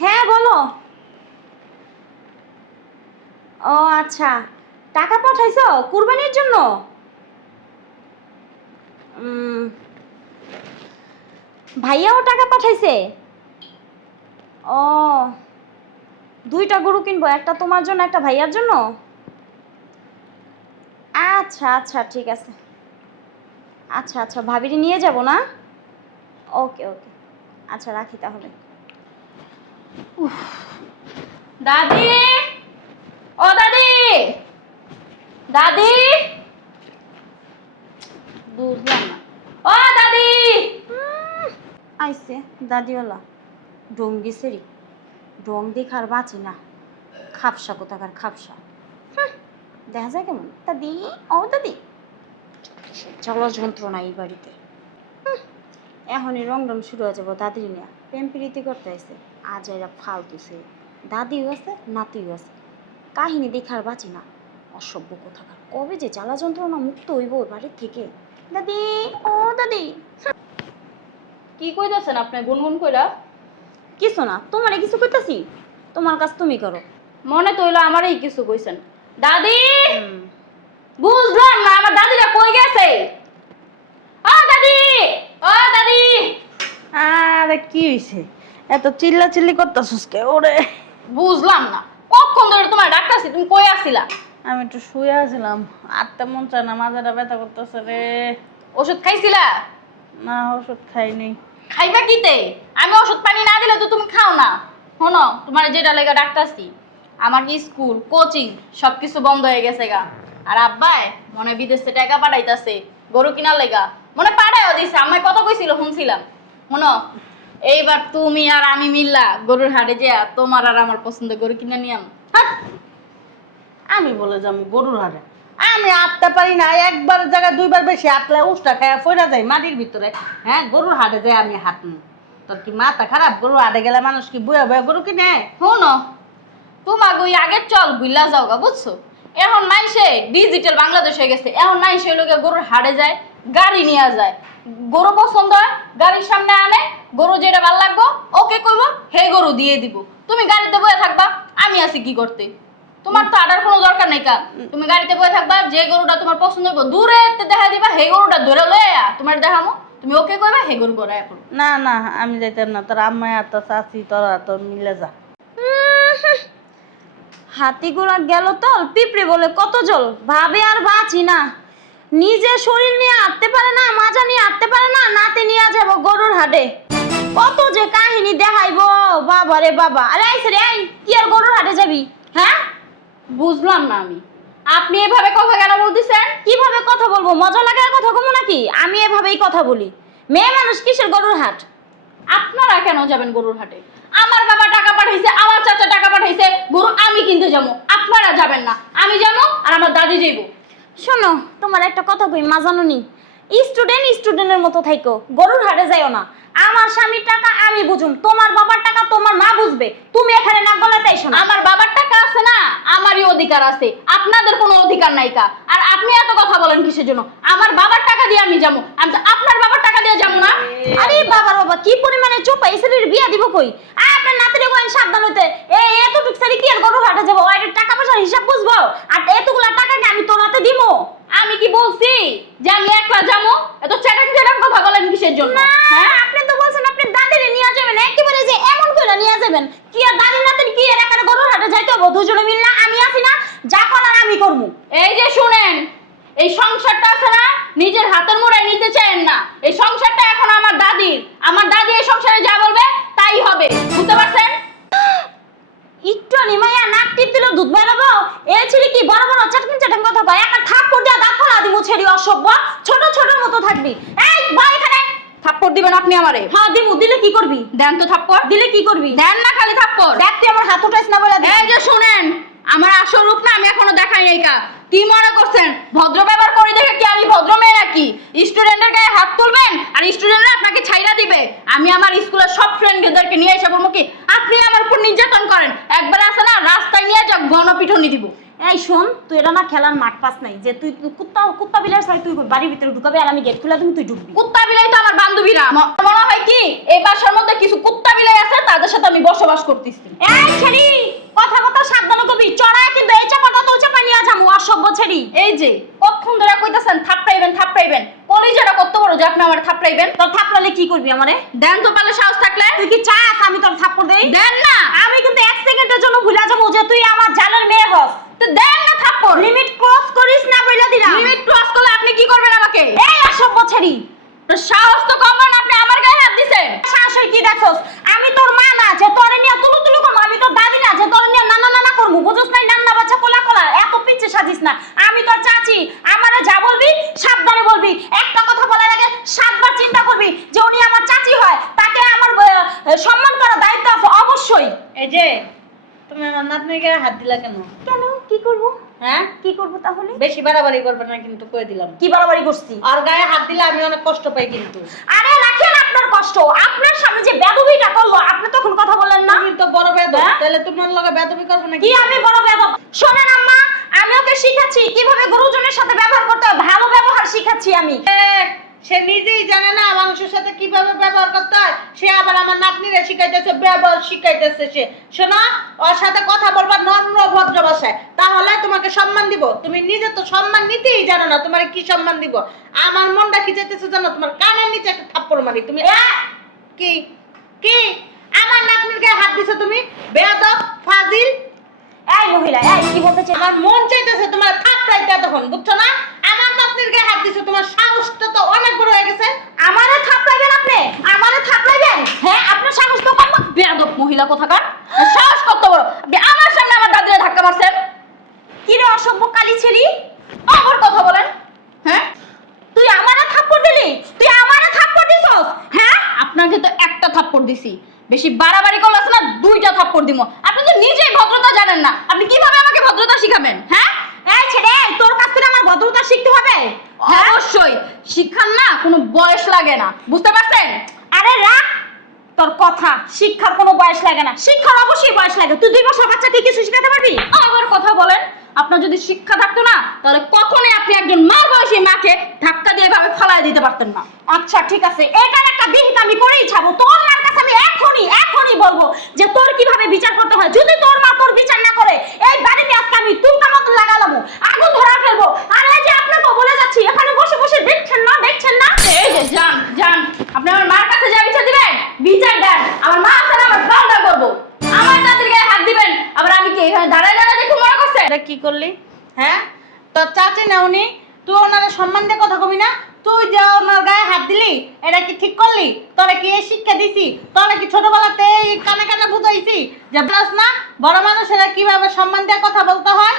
হ্যাঁ বলো। ও আচ্ছা, টাকা পাঠাইছো কুরবানির জন্য? উম, ভাইয়াও টাকা পাঠাইছে? ও, দুইটা গরু কিনবো, একটা তোমার জন্য একটা ভাইয়ার জন্য। আচ্ছা আচ্ছা ঠিক আছে। আচ্ছা আচ্ছা, ভাবিরে নিয়ে যাব না? ওকে ওকে, আচ্ছা রাখি তাহলে। দাদি, ও দাদি, দাদি, বুঝলাম না। ও দাদি, আইসে দাদিওয়ালা, ডঙ্গি সেরি, ডং দেখার বাঁচি না, খাপসা কোথাকার খাপসা। দেখা যায় কেমন দাদি? ও দাদি, চলো যন্ত্রণা এই বাড়িতে। এখনই রং রং শুরু হয়ে যাবো দাদির নিয়ে, প্রেম প্রীতি করতে আসছে। আজ এরা ফালতুছে, দাদিও আছে নাতিও আছে, কাহিনী দেখার বাঁচি না। অসভ্য কোথাকার, কবে যে জ্বালা যন্ত্রণা মুক্ত হইব ওই বাড়ির থেকে। দাদি, ও দাদি। কি কইতাছেন আপনি গুনগুন কইরা? কিছু না, তোমারে কিছু কইতাছি, তোমার কাজ তুমি করো। মনে তো হইলো আমারই কিছু কইছেন। দাদি, বুঝলাম না আমার দাদিরা কই গেছে? ও দাদি, ও দাদি। আরে কি হইছে? এত চিল্লা চিল্লি করতেছিস কে? ওরে বুঝলাম না কখন ধরে তোমার ডাকতাছি, তুমি কই আছিলা? আমি একটু শুয়ে আছিলাম, আটটা মন চায় না, মাথাটা ব্যথা করতেছে রে। ওষুধ খাইছিলা? না, ওষুধ খাইনি। খাইবা কিতে? আমি ওষুধ পানি না দিলে তো তুমি খাও না। শোনো, তোমার যেটা লেগে ডাকতাছি, আমার কি স্কুল কোচিং সবকিছু বন্ধ হয়ে গেছে গা। আর আব্বাই মনে বিদেশে টাকা পাঠাইতাছে গরু কিনার লেগা, মনে পাঠাইও দিছে। আমায় কত কইছিল শুনছিলাম। শোনো, এইবার তুমি আর আমি মিল্লা গরুর হাটে যা তোমার আর আমার পছন্দের গরু কিনে নিয়াম। হাট! আমি বলে যে আমি গরুর হাটে, আমি আটতে পারি না, একবার জায়গায় দুইবার বেশি আটলে উষ্টা খায় ফইরা যাই মাটির ভিতরে। হ্যাঁ, গরুর হাটে যাই আমি হাঁটন? তোর কি মাথা খারাপ? গরুর হাটে গেলে মানুষ কি বয়ে বয়ে গরু কিনে? শোনো, তোমার ওই আগের চল ভুলা যাও গা, বুঝছো? এখন নাইসে ডিজিটাল বাংলাদেশ হয়ে গেছে। এখন নাইসে লোকে গরুর হাটে যায়, গাড়ি নিয়ে যায়, গরু পছন্দ হয় গাড়ির সামনে আনে, গরু যেটা ভালো লাগবো ওকে কইব, হে গরু দিয়ে দিব। তুমি গাড়িতে বয়ে থাকবা, আমি আছি কি করতে? তোমার তো আটার কোনো দরকার নাই কা। তুমি গাড়িতে বয়ে থাকবা, যে গরুটা তোমার পছন্দ হইব দূরে দেখা দিবা, হে গরুটা ধরে লয়ে তোমার দেখামো, তুমি ওকে কইবা, হে গরু করা এখন। না না, আমি যাইতাম না। তোর আম্মাই আর তোর চাচি তোরা তোর মিলে যা। হাতি ঘোড়া গেল তল, পিঁপড়ে বলে কত জল, ভাবে আর বাঁচি না। নিজে শরীর নিয়ে আটতে পারে না, মাজা নিয়ে আটতে পারে না, নাতে নিয়ে যাব গরুর হাটে। কত যে কাহিনী দেখাইবো, বাবা রে বাবা। আরে আইসে রে, আই কি আর গরুর হাটে যাবি? হ্যাঁ, বুঝলাম না আমি, আপনি এভাবে কথা কেন বলতেছেন? কিভাবে কথা বলবো? মজা লাগার কথা কমো নাকি? আমি এভাবেই কথা বলি। মেয়ে মানুষ কিসের গরুর হাট? আপনারা কেন যাবেন গরুর হাটে? আমার বাবা টাকা পাঠাইছে, আমার চাচা টাকা পাঠাইছে, গরু আমি কিনতে যাবো, আপনারা যাবেন না। আমি যাবো আর আমার দাদি যাইবো। শোনো, তোমার একটা কথা কই, মাজানো নি, স্টুডেন্টের মতো থাইকো, গরুর হাটে যাইও না। আমার স্বামীর টাকা আমি বুঝুম, তোমার বাবার টাকা তোমার মা বুঝবে। তুমি এখানে নাক গলাতে আইসো না। আমার বাবার টাকা আছে না, আমারই অধিকার আছে, আপনাদের কোনো অধিকার নাই কা। আর আপনি এত কথা বলেন কিসের জন্য? আমার বাবার টাকা দিয়ে আমি যাবো, আমি তো আপনার বাবার টাকা দিয়ে যাবো না। আরে বাবার বাবা, কি পরিমাণে চোপা, এই ছেলের বিয়া দিব কই? আপনার নাতিরে কইন সাবধান হইতে। এই এতটুক সারি কি আর গরুর হাটে যাবো? আর টাকা পয়সার হিসাব বুঝবো? আর এতগুলা টাকা কি আমি তোর হাতে দিমু? আমি কি বলছি যে আমি একলা যাবো? এত চ্যাটাং চ্যাটাং কথা বলেন কিসের জন্য? হ্যাঁ, আপনি তো বলছেন আপনি দাদিরে নিয়ে যাবেন, একেবারে যে এমন করে নিয়ে যাবেন। কি আর দাদির নাতির কি আর একারে গরুর হাটে যাইতে হবে? দুজনে মিল না, আমি আছি না, যা করার আমি করবো। এই যে শুনেন, এই সংসারটা আছে না, নিজের হাতের মুড়ায় নিতে চাইেন না। এই সংসারটা এখন আমার দাদির। আমার দাদি এই সংসারে যা বলবে তাই হবে, বুঝতে পারছেন? একটু নিমাইয়া নাক টিপ দিল দুধ বেরোবো? এ ছেলে কি বড় বড় চাটকিন চাটকিন কথা কয়? একটা থাপ্পড় দিয়া দাঁত ফলা দিমু, ছেড়ি অসভ্য, ছোট ছোট মতো থাকবি। এই ভাই এখানে থাপ্পড় দিবেন আপনি আমারে? হ্যাঁ দিমু, দিলে কি করবি? দেন তো থাপ্পড়। দিলে কি করবি? দেন না খালি থাপ্পড়। দেখ তুই আমার হাত উঠাইস না বলে। এই যে শুনেন, আমার আসল রূপ না আমি এখনো দেখাই নাই কা। কি মনে করছেন ভদ্র ব্যবহার করি দেখে কি আমি ভদ্র মেয়ে নাকি? স্টুডেন্টের গায়ে হাত তুলবেন আর স্টুডেন্টরা আপনাকে ছাইরা দিবে? আমি আমার স্কুলের সব ফ্রেন্ডদেরকে নিয়ে এসে বলবো কি আপনি আমার উপর নির্যাতন করেন? একবার আসে না রাস্তায় নিয়ে যা গণপিটুনি দিব। এই শোন, তুই এটা না খেলার মাঠ পাস নাই যে তুই কুত্তা কুত্তা বিলাই চাই তুই বাড়ির ভিতরে ঢুকাবি আর আমি গেট খুলে তুমি তুই ঢুকবি। কুত্তা বিলাই তো আমার বান্ধবীরা, মনে হয় কি এই বাসার মধ্যে কিছু কুত্তা বিলাই আছে, তাদের সাথে আমি বসবাস করতেছি। এই ছেড়ি, কথা কথা সাবধানে কবি, চড়ায় কিন্তু এই চাপাটা তো চাপা নিয়ে যাবো অসভ্য ছেড়ি। এই যে কতক্ষণ ধরে কইতাছেন থাপড়াইবেন, কলিজাটা কত বড় যে আপনি আমার থাপড়াইবেন? তোর থাপড়ালে কি করবি আমারে? দেন তো পালে সাহস থাকলে। তুই কি চাস আমি তোর থাপ্পড় দেই? দেন না। আমি কিন্তু 1 সেকেন্ডের জন্য ভুলে যাবো যে তুই আমার জানের মেয়ে হস। তো দেন না থাপ্পড়। লিমিট ক্রস করিস না বইলা দিলাম। লিমিট ক্রস করলে আপনি কি করবেন আমাকে? এই অসভ্য ছেড়ি, সাহস তো কম না, আপনি আমার গায়ে হাত দিছেন। শাশুড়ি কি দেখছস? আমি তোর মা না যে তোরে নিয়ে তুলু তুলু করবো, আমি তোর দাদি না যে তোরে নিয়ে নানা নানা করবো, বুঝছস না? নান্না বাচ্চা কোলা কোলা এত পিচ্ছে সাজিস না। আমি তোর চাচি, আমারে যা বলবি সাবধানে বলবি। একটা কথা বলার আগে 7 বার চিন্তা করবি যে উনি আমার চাচি হয়, তাকে আমার সম্মান করার দায়িত্ব আছে অবশ্যই। এই যে তুমি আমার নাতনির গায়ে হাত দিলা কেন? কেন কি করব? হ্যাঁ, কি করব তাহলে? বেশি বাড়াবাড়ি করবে না কিন্তু কই দিলাম। কি বাড়াবাড়ি করছি? আর গায়ে হাত দিলে আমি অনেক কষ্ট পাই কিন্তু। আরে রাখেন আপনার কষ্ট, আপনার সামনে যে বেদবিটা করলো আপনি তখন কথা বললেন না? তুমি তো বড় বেদব, হ্যাঁ? তাহলে তোমার লগে বেদবি করবে না কি আমি বড় বেদব? শোনেন আম্মা, আমি ওকে শিখাচ্ছি কিভাবে গুরুজনের সাথে ব্যবহার করতে হয়, ভালো ব্যবহার শিখাচ্ছি আমি। সে নিজেই জানে না মানুষের সাথে কিভাবে ব্যবহার করতে হয়, সে আবার আমার নাতনিরে শিখাইতেছে, ব্যবহার শিখাইতেছে। সে শোনো, ওর সাথে কথা বলবা নম্র ভদ্র ভাষায়, তাহলে তোমাকে সম্মান দিব। তুমি নিজে তো সম্মান নিতেই জানো না, তোমার কি সম্মান দিব? আমার মনটা কি চাইতেছে জানো? তোমার কানের নিচে একটা থাপ্পড় মারি। তুমি কি কি আমার নাতনির গায়ে হাত দিছো তুমি? বেয়াদব, ফাজিল। এই মহিলা, এই কি বলতে চাই? আমার মন চাইতেছে তোমার থাপড়াইতে তখন, বুঝছো না? আমার নাতনির গায়ে হাত দিছো, তোমার সাহসটা তো অনেক বড় হয়ে গেছে। আমারে থাপড়াইবেন আপনি? আমারে থাপড়াইবেন? হ্যাঁ, আপনার সাহস তো কম না। বেয়াদব মহিলা কোথাকার, সাহস কত বড়! আপনি আমার সামনে আমার দাদিরে ধাক্কা মারছেন। কি রে অসভ্য কালি ছেড়ি, আবার কথা বলেন? হ্যাঁ, তুই আমারে থাপ্পড় দিলি? তুই আমারে থাপ্পড় দিছস? হ্যাঁ, আপনাকে তো একটা থাপ্পড় দিছি, বেশি বাড়াবাড়ি করলে আছে না 2টা থাপ্পড় দিব। আপনি তো নিজেই ভদ্রতা জানেন না, আপনি কিভাবে আমাকে ভদ্রতা শিখাবেন? হ্যাঁ, এই ছেড়ে, তোর কাছ থেকে আমার ভদ্রতা শিখতে হবে। অবশ্যই শিক্ষার না কোনো বয়স লাগে না, বুঝতে পারছেন? আরে রাখ তোর কথা, শিক্ষার কোনো বয়স লাগে না। শিক্ষার অবশ্যই বয়স লাগে। তুই 2 বছর বাচ্চাকে কিছু শিখাতে পারবি? আবার কথা বলেন? আপনার যদি শিক্ষা থাকতো না তাহলে কখনোই আপনি একজন মা বয়সী মাকে ধাক্কা দিয়ে ভাবে ফালায় দিতে পারতেন না। আচ্ছা ঠিক আছে, এটার একটা বিহিত আমি করেই ছাড়বো। তোর মার কাছে আমি এখনই বলবো যে তোর কিভাবে বিচার করতে হয়। যদি তোর মা তোর বিচার না করে, এই বাড়িতে আজকে আমি তুলকা মতো লাগালাম, আগুন ধরা ফেলবো। আর এই যে আপনাকে বলে যাচ্ছি, এখানে বসে বসে দেখছেন না? এই যে যান আপনি আমার মার কাছে যা বিচার দিবেন, বিচার দেন। আমার মা আছে না, আমার পাল্টা করবো। আমার দাদির গায়ে হাত দিবেন, আবার আমি কি এখানে দাঁড়ায় দাঁড়ায় দেখে মনে করছেন? এটা কি করলি? হ্যাঁ, তোর চাচি না উনি? তুই ওনারা সম্মান দিয়ে কথা কবি না? তুই যে ওনার গায়ে হাত দিলি, এটা কি ঠিক করলি? তোরা কি এই শিক্ষা দিছি? তোরা কি ছোটবেলাতে এই কানে কানে বুঝাইছি যে প্লাস না বড় মানুষেরা কিভাবে সম্মান দিয়ে কথা বলতে হয়?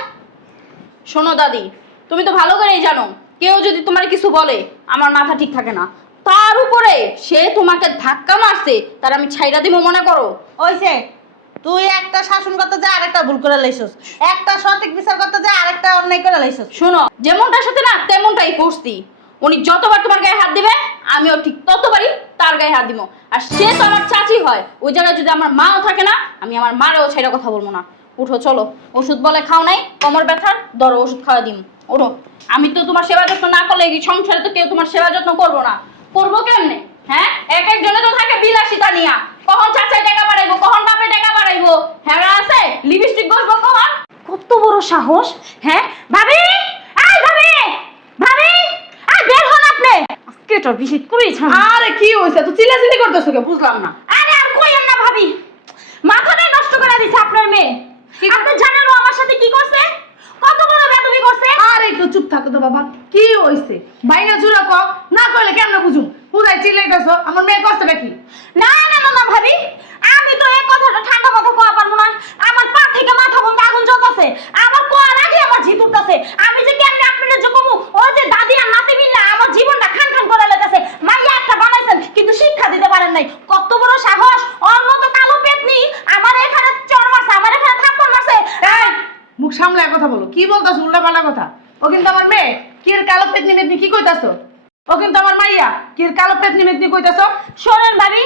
শোনো দাদি, তুমি তো ভালো করেই জানো কেউ যদি তোমার কিছু বলে আমার মাথা ঠিক থাকে না, তার উপরে সে তোমাকে ধাক্কা মারছে, তার আমি ছাইরা দিব মনে করো? ওইছে, তুই একটা শাসন করতে যা আরেকটা ভুল করে লাইছস, একটা সঠিক বিচার করতে যা আরেকটা অন্যায় করে লাইছস। শোনো, যেমনটার সাথে না তেমনটাই করছি। উনি যতবার তোমার গায়ে হাত দিবে আমিও ঠিক ততবারই তার গায়ে হাত দিব। আর সে তো আমার চাচি হয়, ওই জায়গায় যদি আমার মাও থাকে না, আমি আমার মারেও ছাইরা কথা বলবো না। উঠো চলো, ওষুধ বলে খাও নাই, কোমর ব্যথার ধরো ওষুধ খাওয়া দিম। ওঠো, আমি তো তোমার সেবা যত্ন না করলে এই সংসারে তো কেউ তোমার সেবা যত্ন করবো না। করবো কেমনে? হ্যাঁ, এক একজনে তো থাকে বিলাসিতা নিয়া, কখন চাচাই টাকা বাড়াইবো, কখন বাপে টাকা বাড়াইবো। হ্যাঁ আছে লিপস্টিক ঘষবো কখন। কত বড় সাহস! হ্যাঁ ভাবি, এই ভাবি, ভাবি, এই বের হন আপনি। আজকে তো বিহিত করেছ। আরে কি হইছে? তুই চিল্লাচিল্লি করতেছ কে? বুঝলাম না। আরে আর কইেন না ভাবি, মাথাটাই নষ্ট করে দিছে আপনার মেয়ে। আপনি জানেন ও আমার সাথে কি করছে? কত বড় বেদবি করছে? আরে একটু চুপ থাকো তো বাবা, কি হইছে? বাইনা জুরা কও, না কইলে কেমনে বুঝুম? পুরাই চিল্লাইতাছো, আমার মেয়ে করছে নাকি? না না না না ভাবি, আমি তো এই কথাটা ঠান্ডা মাথা কোয়া পারবো না। আমার পা থেকে মাথা বন্ধ আগুন জ্বলতেছে। আমার কোয়ার আগে আমার জি উঠতেছে। আমি যে কেমনে আপনাদের যে কমু, ও যে দাদি আর নাতি মিল্লা আমার জীবনটা খান খান করে লেগেছে। মাইয়া একটা বানাইছেন কিন্তু শিক্ষা দিতে পারেন নাই। কত বড় সাহস! ওর মতো কালো পেতনি আমার এখানে চড় মারছে, আমার এখানে থাপ্পড় মারছে। এই মুখ সামলায় কথা বলো, কি বলতাছো উল্টাপাল্টা কথা? ও কিন্তু আমার মেয়ে, কি এর কালো পেতনি মেতনি কি কইতাছো? ও কিন্তু আমার মাইয়া, কি এর কালো পেতনি মেতনি কইতাছো? শোনেন ভাবি,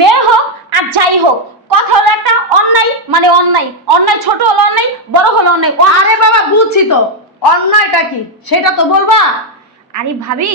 মেয়ে হোক আর যাই হোক, কথা হলো একটা অন্যায় মানে মানে অন্যায়, অন্যায় ছোট হলো অন্যায়, বড় হলো অন্যায়। আরে বাবা বুঝছি তো, অন্যায়টা কি সেটা তো বলবা। আরে ভাবি,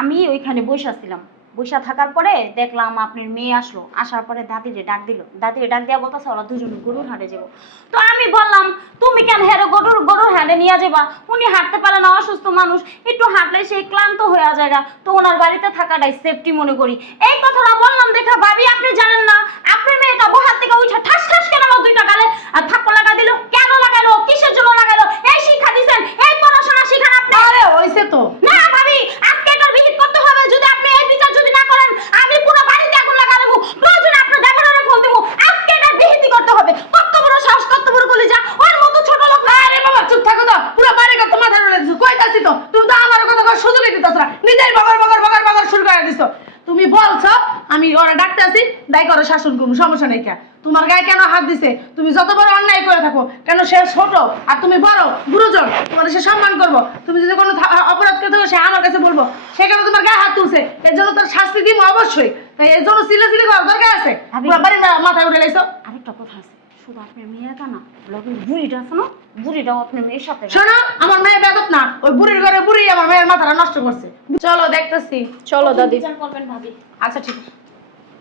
আমি ওইখানে বসে ছিলাম, বসে থাকার পরে দেখলাম আপনার মেয়ে আসলো, আসার পরে দাদিরে ডাক দিল, দাদিরে ডাক দেওয়া বলতেছে ওরা দুজনে গরুর হাটে যাবো। তো আমি বললাম তুমি কেন হেরো গরুর হাটে নিয়ে যাবা, উনি হাঁটতে পারে না, অসুস্থ মানুষ, একটু হাঁটলে সেই ক্লান্ত হয়ে যায়, তো ওনার বাড়িতে থাকাটাই সেফটি মনে করি। এই কথাটা বললাম দেখা ভাবি আপনি জানেন না আপনার মেয়েটা বহার থেকে উঠে ঠাস ঠাস কেন আমার দুইটা গালে আর থাপ্পড় লাগা দিল, কেন লাগালো, কিসের জন্য লাগালো, এই শিক্ষা দিছেন, এই পড়াশোনা শিখান আপনি। আরে হইছে তো। না ভাবি, আজকে এটার বিহিত করতে হবে, যদি আপনি এই বিচার যদি না করেন আমি পুরো বাড়িতে আগুন লাগা দেবো, প্রয়োজনে আপনার ড্রাইভারে ফোন দেবো, আজকে এটার বিহিতি করতে হবে। কত বড় সাহস, কত বড় কলিজা, ওর মতো ছোট লোক। আরে বাবা চুপ থাকো তো, পুরো বাড়িটা তোমার ধারে রয়েছে, কইতাছি তো, তুমি তো আমার কথা কর সুযোগই দিতেছ না, নিজেই বগর বগর বগর বগর শুরু করে দিছো। তুমি বলছো আমি ওরা ডাকতে আসি, দায় করো শাসন করবো, সমস্যা নেই। কে তোমার গায়ে কেন হাত দিছে? তুমি যত বড় অন্যায় করে থাকো কেন, সে ছোট আর তুমি বড় গুরুজন, তোমার সে সম্মান করবো। তুমি যদি কোনো অপরাধ করে থাকো সে আমার কাছে বলবো, সেখানে তোমার গায়ে হাত তুলছে, এর জন্য তোর শাস্তি দিব অবশ্যই। তাই এর জন্য সিলে করার দরকার আছে? পুরো বাড়ি মাথায় উঠে লাইছো। আরেকটা কথা আছে, শুধু আপনার মেয়েটা না, লগের বুড়িটা আছে না, বুড়িটাও আপনার মেয়ের সাথে। শোনো, আমার মেয়ে বেদব না, ওই বুড়ির ঘরে বুড়ি আমার মেয়ের মাথাটা নষ্ট করছে। চলো দেখতেছি। চলো দাদি। বিচার করবেন ভাবি। আচ্ছা ঠিক আছে,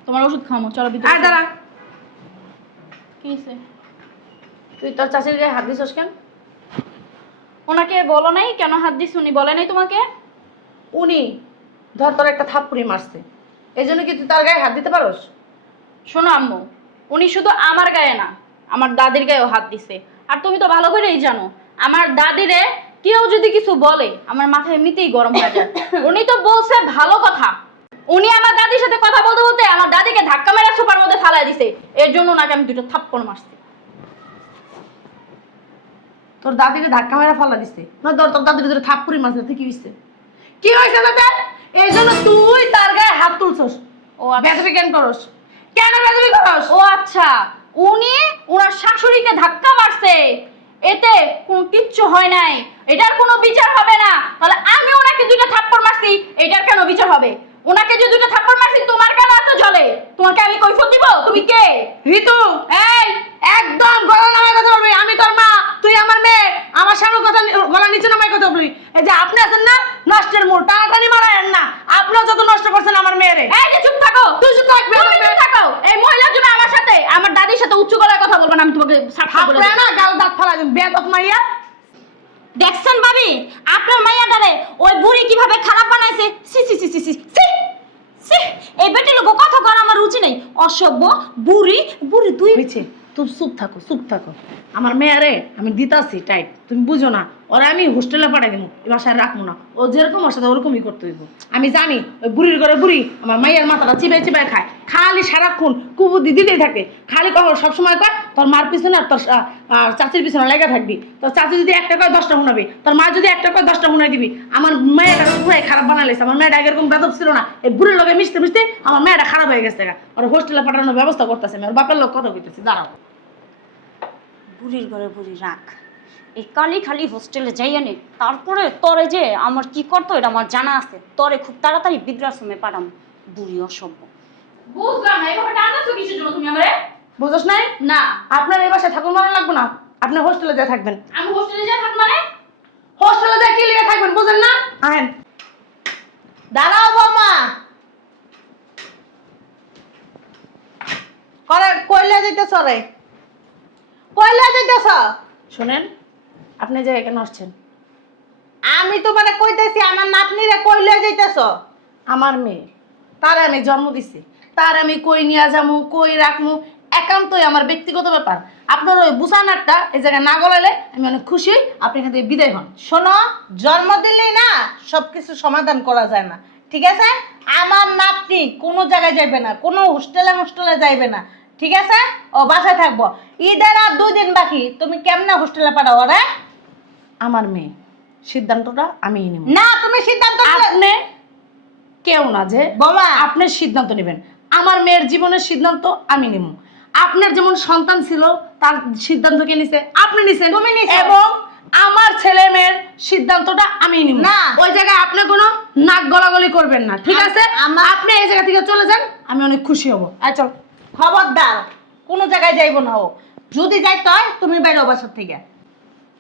তোমার ওষুধ খামো, চলো ভিতরে আয় দাঁড়া, কি হইছে? তুই তোর চাষির গায়ে হাত দিছস কেন? ওনাকে বলো নাই কেন হাত দিস, উনি বলে নাই তোমাকে? উনি ধর তোর একটা থাপ্পড়ি মারছে, এই জন্য কি তুই তার গায়ে হাত দিতে পারোস? শোনো আম্মু, উনি শুধু আমার গায়ে না, আমার দাদির গায়েও হাত দিছে। আর তুমি তো ভালো করেই জানো আমার দাদিরে কেউ যদি কিছু বলে আমার মাথা এমনিতেই গরম হয়ে যায়। উনি তো বলছে ভালো কথা, উনি আমার দাদির সাথে কথা বলতে বলতে আমার দাদিকে ধাক্কা মেরে সোফার মধ্যে ফালাই দিছে, এর জন্য ওনাকে আমি দুটো থাপ্পড় মারছি। তোর দাদিকে ধাক্কা মেরে ফালা দিছে না, তোর দাদির ধরে থাপ্পড়ি মারছে, তুই কি হইছে? কি হয়েছে তোদের? এই জন্য তুই তার গায়ে হাত তুলছস। ও আচ্ছা। বেদবি কেন করস? কেন বেদবি করস? ও আচ্ছা, উনি ওনার শাশুড়িকে ধাক্কা মারছে, এতে কোনো কিচ্ছু হয় নাই, এটার কোনো বিচার হবে না। তাহলে আমি ওনাকে দুইটা থাপ্পড় মারছি, এটার কেন বিচার হবে? ওনাকে যে দুইটা থাপ্পড় মারছি তোমার কেন এত জ্বলে? তোমাকে আমি কৈফিয়ত দিব? তুমি কে? ঋতু, এই একদম গলা নামায় কথা বলবি। আমি তোর মা, তুই আমার মেয়ে, আমার সামনে কথা গলা নিচে নামায় কথা বলবি। এই যে আপনি আছেন না নষ্টের মূল, টানাটানি মারায়েন না, আপনিও যত নষ্ট করছেন আমার মেয়েরে। এই যে চুপ থাকো, তুই চুপ থাকবি, তুমি চুপ থাকো। এই মহিলার জন্য আমার সাথে আমার দাদির সাথে উচ্চ গলায় কথা বলবো না, আমি তোমাকে সাক্ষী বলে থাপড়ে দিই। না গাল দাঁত ফালাই দিন, বেদব মাইয়া। দেখছেন ভাবি আপনার মাইয়াটারে ওই বুড়ি কিভাবে খারাপ বানাইছে, সি সি সি সি সি সি সি। এই বেটি লোক কথা কর আমার রুচি নেই, অসভ্য বুড়ি বুড়ি তুই। হয়েছে, তুমি চুপ থাকো, চুপ থাকো। আমার মেয়ারে আমি দিতাছি টাইট, তুমি বুঝো না, ওরা আমি হোস্টেলে পাঠাই দেবো, এই বাসায় রাখবো না। ও যেরকম ওর সাথে ওরকমই করতে হইব। আমি জানি ওই বুড়ির ঘরে বুড়ি আমার মাইয়ার মাথাটা চিবাই চিবাই খায়, খালি সারাক্ষণ কুবুদ্ধি দিতেই থাকে, খালি কখন সবসময় কয় তোর মার পিছনে আর তোর চাচির পিছনে লেগে থাকবি, তোর চাচি যদি একটা কয় 10টা শুনাবি, তোর মা যদি একটা কয় 10টা শুনাই দিবি। আমার মেয়েটা পুরাই খারাপ বানাইছে, আমার মেয়েটা এরকম বেদব ছিল না, এই বুড়ির লগে মিশতে মিশতে আমার মেয়েটা খারাপ হয়ে গেছে। ওর হোস্টেলে পাঠানোর ব্যবস্থা করতেছে, আমি ওর বাপের লোক কথা কইতেছি, দাঁড়াও। বুড়ির ঘরে বুড়ি রাখ, এই কালি খালি হোস্টেলে যাইয়া নে, তারপরে তরে যে আমার কি করতো এটা আমার জানা আছে, তরে খুব তাড়াতাড়ি বৃদ্ধাশ্রমে পাঠাম। বুড়ি অসভ্য। বুঝলাম না, এইভাবে টানতেছো কিসের জন্য তুমি আমারে? বুঝোস নাই? না, আপনার এই বাসায় ঠাকুর মারা লাগবে না, আপনি হোস্টেলে যা থাকবেন। আমি হোস্টেলে যাই থাক মানে? হোস্টেলে যা কি লিয়ে থাকবেন বুঝেন না? আহেন। দাঁড়াও বৌমা, করে কইলে যাইতেছ রে, কইলে যাইতেছ? শুনেন, আপনি যে কেন আসছেন? আমি তো মানে কইতেছি আমার নাতনিরে কইলে যাইতেছ? আমার মেয়ে, তার আমি জন্ম দিছি, তার আমি কই নিয়ে যামু, কই রাখমু, একান্তই আমার ব্যক্তিগত ব্যাপার। আপনার ওই বুসানারটা এই জায়গায় না গলাইলে আমি অনেক খুশি হই, আপনি এখান থেকে বিদায় হন। শোনো, জন্ম দিলেই না সবকিছু সমাধান করা যায় না, ঠিক আছে? আমার নাতনি কোনো জায়গায় যাইবে না, কোনো হোস্টেলে যাইবে না, ঠিক আছে? ও বাসায় থাকবো। ঈদের আর 2 দিন বাকি, তুমি কেমনে হোস্টেলে পাঠাও রে? আমার মেয়ে, সিদ্ধান্তটা আমিই নেব। না, তুমি সিদ্ধান্ত আপনি কেউ না যে বৌমা, আপনি সিদ্ধান্ত নেবেন, আমার মেয়ের জীবনের সিদ্ধান্ত আমি নেব। আপনার যেমন সন্তান ছিল তার সিদ্ধান্ত কে নিছে? আপনি নিছেন, তুমি নিছো। এবং আমার ছেলে মেয়ের সিদ্ধান্তটা আমি নিব না। ওই জায়গায় আপনি কোনো নাক গলাগলি করবেন না, ঠিক আছে? আপনি এই জায়গা থেকে চলে যান, আমি অনেক খুশি হব। চল। খবরদার কোনো জায়গায় যাইব না। ও যদি যাইতে হয় তুমি বাইরে বাসার থেকে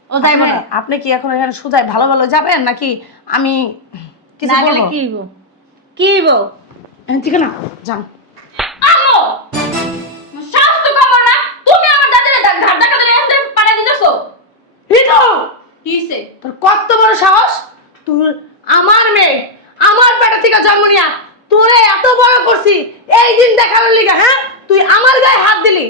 ও যাইব না। আপনি কি এখন এখানে সুজায় ভালো ভালো যাবেন নাকি আমি কিছু না গেলে বলবো? কি হইব কি হইব ঠিক না যান। আমো সাহস তো কম না, তুমি আমার দাদিরে ঘাট ধাক্কা দিলে এখান থেকে পাঠিয়ে দিতেছো। হিটু কি হইছে? তোর কত বড় সাহস, তুই আমার মেয়ে আমার পেটে থেকে জন্ম নিয়া তোরে এত বড় করছি এই দিন দেখানোর লিগা, হ্যাঁ তুই আমার গায়ে হাত দিলি।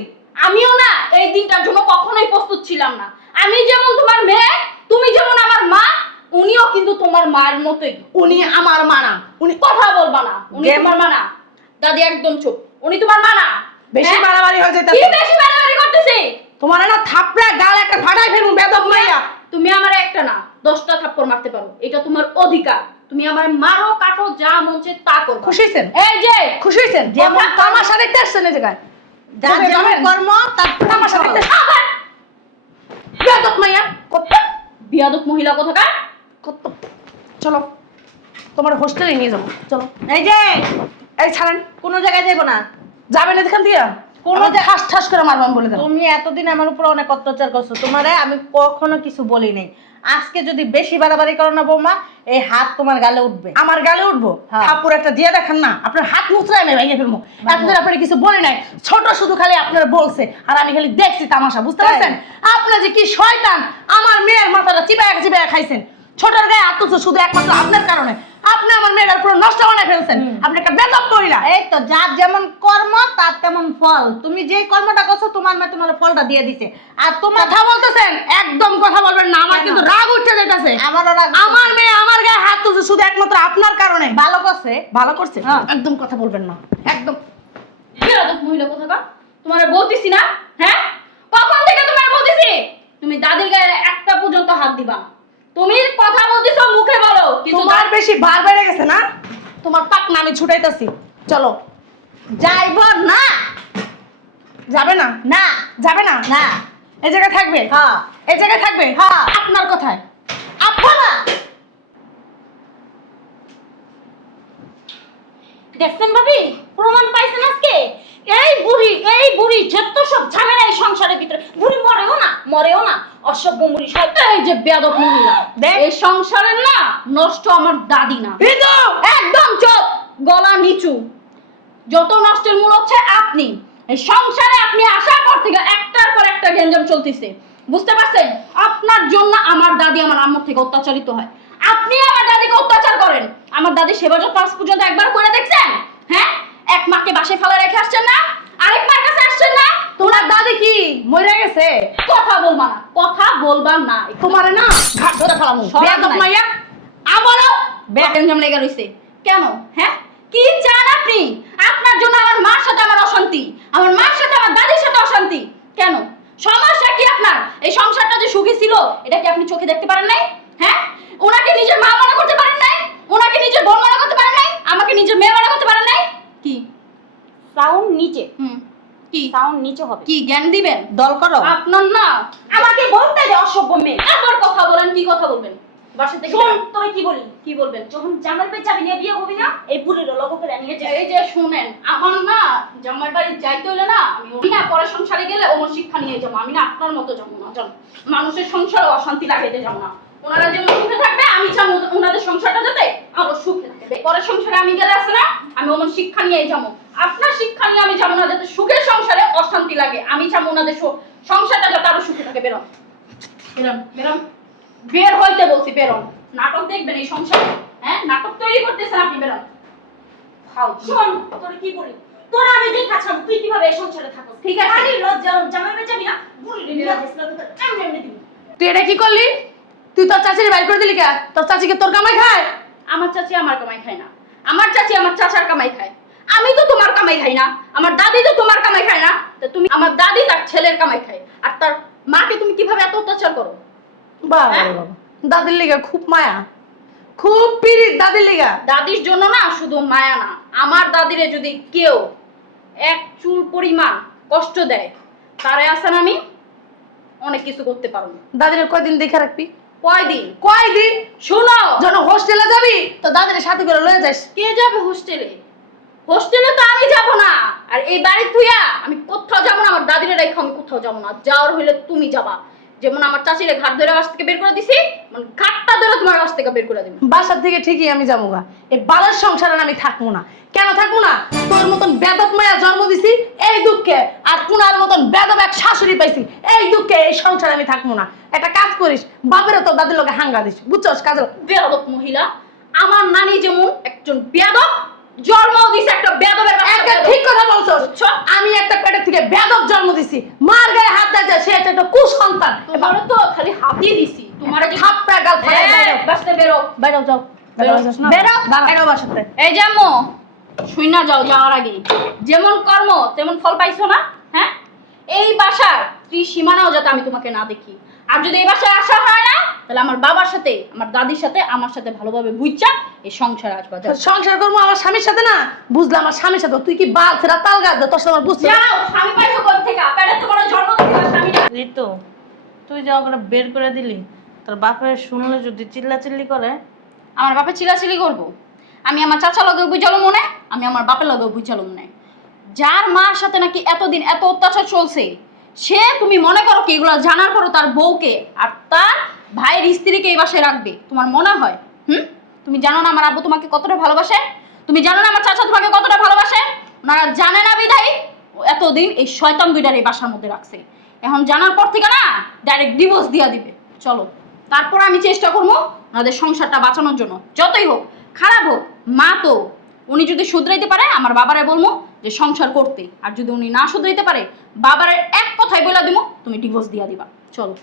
আমিও না এই দিনটার জন্য কখনোই প্রস্তুত ছিলাম না। আমি যেমন তোমার মেয়ে, তুমি যেমন আমার মা, উনিও কিন্তু তোমার মায়ের মতোই। উনি আমার মা না, উনি কথা বলবা না, উনি তোমার মা না। দাদি একদম চুপ, উনি তোমার মা না। বেশি হ্যাঁ? মারামারি হয়ে কি যাইতাছে। বেশি বাড়াবাড়ি করতেছি? তোমার না থাপড়া গাল একটা ফাটাই ফেলুম বেদব মাইয়া। তুমি আমার একটা না 10টা থাপ্পড় মারতে পারো, এটা তোমার অধিকার। তুমি আমার মারো কাটো যা মন চায় তা করো। খুশি হইছেন? এই যে খুশি হইছেন? যেমন তামাশা দেখতে আসছেন এই জায়গায়। যা যাবেন, যেমন যাবেন। কর্ম তার তামাশা দেখতে আবার বেদব মাইয়া কত বিয়াদক মহিলা কোথাকার। কত। চলো তোমার হোস্টেলে নিয়ে যাবো, চলো। এই যে এই ছাড়েন, কোনো জায়গায় যাবো না। যাবেন এখান দিয়ে কোনো ঠাস ঠাস করে মারবাম বলে দেন। তুমি এতদিন আমার উপর অনেক অত্যাচার করছো, তোমারে আমি কখনো কিছু বলি নাই। আজকে যদি বেশি বাড়াবাড়ি করো না বৌমা, এই হাত তোমার গালে উঠবে। আমার গালে উঠবো, হ্যাঁ। থাপ্পড় একটা দিয়ে দেখেন না, আপনার হাত মুচড়ায় আমি ভেঙে ফেলবো। এতদিন আপনার কিছু বলে নাই, ছোট শুধু খালি আপনারা বলছে আর আমি খালি দেখছি তামাশা, বুঝতে তাই? পারছেন? আপনার যে কি শয়তান, আমার মেয়ের মাথাটা চিবায় চিবায় খাইছেন। ছোটর গায়ে হাত তুলছে শুধু একমাত্র আপনার কারণে। আপনি আমার মেয়ের পুরো নষ্ট বানায় ফেলছেন। আপনি একটা বেদব মহিলা। এই তো যার যেমন কর্ম তার তেমন ফল। তুমি যে কর্মটা করছো তোমার মা তোমার ফলটা দিয়ে দিছে। আর তোমার কথা বলতেছেন একদম কথা বলবেন না, আমার কেন? কিন্তু রাগ উঠে যাইতাছে। আমারও রাগ উঠছে। আমার মেয়ে আমার গায়ে হাত তুলছে শুধু একমাত্র আপনার কারণে। ভালো করছে। ভালো করছে, হ্যাঁ। একদম কথা বলবেন না, একদম। বিয়াদক মহিলা কোথাকার। তোমার বলতেছি না, হ্যাঁ কখন থেকে তোমার বলতেছি তুমি দাদির গায়ে একটা পর্যন্ত হাত দিবা না। তুমি কথা বলতেছো মুখে বলো, কিন্তু তোমার বেশি ভার বেড়ে গেছে না, তোমার পাকনা আমি ছুটাইতাছি। চলো। যাইব না। যাবে না? না যাবে না? না। এই জায়গায় থাকবে? হ্যাঁ এই জায়গায় থাকবে? হ্যাঁ। আপনার কথায়। আপা না। দেখছেন ভাবি, প্রমাণ পাইছেন আজকে? এই বুড়ি যত সব ঝামেলা এই সংসারের ভিতরে, বুড়ি মরেও না অসভ্য বুড়ি সব। এই যে বিয়াদক মহিলা, দেখ। এই সংসারের না নষ্ট আমার দাদি না। কিন্তু একদম চুপ, গলা নিচু। যত নষ্টের মূল হচ্ছে আপনি। এই সংসারে আপনি আসার পর থেকে একটার পর একটা গেঞ্জাম চলতেছে, বুঝতে পারছেন? আপনার জন্য আমার দাদি আমার আম্মুর থেকে অত্যাচারিত হয়। আপনি আমার দাদিকে অত্যাচার করেন। আমার দাদি সেবা যত্ন আজ পর্যন্ত একবার করে দেখছেন? হ্যাঁ, এক মাকে বাসে ফেলে রেখে আসছেন না, আরেক মার কাছে আসছেন না। তোমার দাদি কি মরে গেছে? কথা বলবা না, কথা বলবা না। তোমারে না ঘাট ধরে ফেলামু। সরম বেয়াদব নাই। মাইয়া, আমারও গেঞ্জাম লেগে রইছে কেন? হ্যাঁ, কি চান আপনি? আপনার জন্য আমার মার সাথে আমার অশান্তি, আমার মার সাথে আমার দাদির সাথে অশান্তি। কেন? সমস্যা কি আপনার? এই সংসারটা যে সুখী ছিল এটা কি আপনি চোখে দেখতে পারেন নাই? হ্যাঁ, ওনাকে নিজের মা মনে করতে পারেন নাই, ওনাকে নিজের বোন মনে করতে পারেন নাই, আমাকে নিজের মেয়ে মনে করতে পারেন নাই। কি সাউন্ড নিচে, কি সাউন্ড নিচে হবে। কি জ্ঞান দিবেন? দল করো। আপনার না আমাকে বলতে দে অসভ্য মেয়ে। আবার কথা বলেন, কি কথা বলবেন? বাসা থেকে শোন তোরে কি বলি, কি বলবেন? যখন জামাই পেয়ে যাবি নিয়ে বিয়ে হবি না, এই বুড়ির লগো করে নিয়ে যাবি। এই যে শুনেন, আমার না জামাই বাড়ি যাইতে হলে না আমি না পরে সংসারে গেলে ওমন শিক্ষা নিয়ে যাবো। আমি না আপনার মতো যাবো না, জান মানুষের সংসারে অশান্তি লাগাইতে যাবো না। ওনারা যেমন সুখে থাকবে আমি চাবো ওনাদের সংসারটা যাতে আরো সুখে থাকবে। পরের সংসারে আমি গেলে আছে না, আমি ওমন শিক্ষা নিয়ে যাবো। আপনার শিক্ষা নিয়ে আমি যাবো না যাতে সুখের সংসারে অশান্তি লাগে। আমি চাবো ওনাদের সংসারটা যাতে আরো সুখে থাকে। বেরোন বেরোন বেরোন, বের হইতে বলছি, বেরোন। নাটক দেখবেন এই সংসারে? হ্যাঁ, নাটক তৈরি করতেছেন আপনি, বেরোন। শোন তোরে কি বলি, তোরা আমি দেখাচ্ছিলাম তুই কিভাবে এই সংসারে থাকস। ঠিক আছে। খালি লজ্জা জামাই পেয়ে যাবি না, বুড়ির নিয়ে যাস না, এমনি এমনি দিবি। তুই এটা কি করলি? তুই তোর চাচির বাইর করে দিলি কে? তোর চাচিকে তোর কামাই খায়? আমার চাচি আমার কামাই খায় না, আমার চাচি আমার চাচার কামাই খায়। আমি তো তোমার কামাই খাই না, আমার দাদি তো তোমার কামাই খায় না। তো তুমি, আমার দাদি তার ছেলের কামাই খায়, আর তার মাকে তুমি কিভাবে এত অত্যাচার করো? বাবা রে বাবা, দাদির লিগা খুব মায়া, খুব পিরিত দাদির লিগা। দাদির জন্য না শুধু মায়া না, আমার দাদিরে যদি কেউ এক চুল পরিমাণ কষ্ট দেয়, তারে আছেন আমি অনেক কিছু করতে পারবো। দাদির কয়দিন দেখে রাখবি? কয়দিন? কয়দিন? শুনো, যখন হোস্টেলে যাবি তো দাদির সাথে করে লয়ে যাস। কে যাবে হোস্টেলে? হোস্টেলে তো আমি যাব না, আর এই বাড়ি থুইয়া আমি কোথাও যাব না, আমার দাদিরে রেখে আমি কোথাও যাব না। যাওয়ার হইলে তুমি যাবা। যেমন আমার চাচিরে ঘাট ধরে বাস থেকে বের করে দিছি, মানে ঘাটটা ধরে তোমার বাস থেকে বের করে দিবি। বাসার থেকে ঠিকই আমি যাবো গা, এই বালের সংসারে আমি থাকবো না। কেন থাকবো না? তোর মতন বেদব মায়া জন্ম দিছি এই দুঃখে, আর পুনার মতন বেদব এক শাশুড়ি পাইছি এই দুঃখে, এই সংসারে আমি থাকবো না। একটা কাজ করিস, বাপেরও তোর দাদির লোকে হাঙ্গা দিস, বুঝছস? কাজ বেয়াদব মহিলা। আমার নানি যেমন একজন বেয়াদব, জন্মও দিছে একটা বেয়াদবের বাচ্চা। একটা ঠিক কথা বলছস। আমি একটা পেটের থেকে বেদব জন্ম দিছি, মার গায়ে হাত দেয়, সে একটা কুসন্তান। তোমারও তো খালি হাতই দিছি, তোমার যে থাপড়া গাল ফাটাই দাও। বাসতে বেরো। বাইরে যাও, বেরো। দাঁড়াও বাসাতে। এই যে আম্মু, শুই না যাও যাওয়ার আগে, যেমন কর্ম তেমন ফল পাইছো না? হ্যাঁ, এই বাসার ত্রিসীমানাও যাতে আমি তোমাকে না দেখি। আর যদি এই বাসায় আসা হয় না, তাহলে আমার বাবার সাথে, আমার দাদির সাথে, আমার সাথে ভালোভাবে বুঝছা এই সংসারে আসবা। যাও। সংসার করবো আমার স্বামীর সাথে না, বুঝলাম? আমার স্বামীর সাথে তুই কি বাল ছেড়া তাল গাছ তোর সাথে আমার বুঝতে যাও, স্বামী পাইছো কোথা থেকে? পেটে তো কোনো জন্ম থেকে স্বামী না। ঋতু, তুই যে ওখানে বের করে দিলি, তোর বাপের শুনলে যদি চিল্লাচিল্লি করে? আমার বাপে চিলাচিলি করবো? আমি আমার চাচা লগেও বুঝালো মনে, আমি আমার বাপের লগেও বুঝালো মনে। যার মার সাথে নাকি এতদিন এত অত্যাচার চলছে, সে তুমি মনে করো কি এগুলো জানার পরও তার বউকে আর তার ভাইয়ের স্ত্রীকে এই বাসায় রাখবে? তোমার মনে হয়? তুমি জানো না আমার আব্বু তোমাকে কতটা ভালোবাসে? তুমি জানো না আমার চাচা তোমাকে কতটা ভালোবাসে? ওনারা জানে না বিধাই এতদিন এই শয়তান দুইটার এই বাসার মধ্যে রাখছে। এখন জানার পর থেকে না ডাইরেক্ট ডিভোর্স দিয়া দিবে। চলো, তারপর আমি চেষ্টা করবো ওনাদের সংসারটা বাঁচানোর জন্য। যতই হোক, খারাপ হোক, মা তো, উনি যদি শুধরাইতে পারে আমার বাবারে বলবো যে সংসার করতে, আর যদি উনি না শুধরাইতে পারে বাবারে এক কথাই বলে দিব তুমি ডিভোর্স দিয়া দিবা। চলো।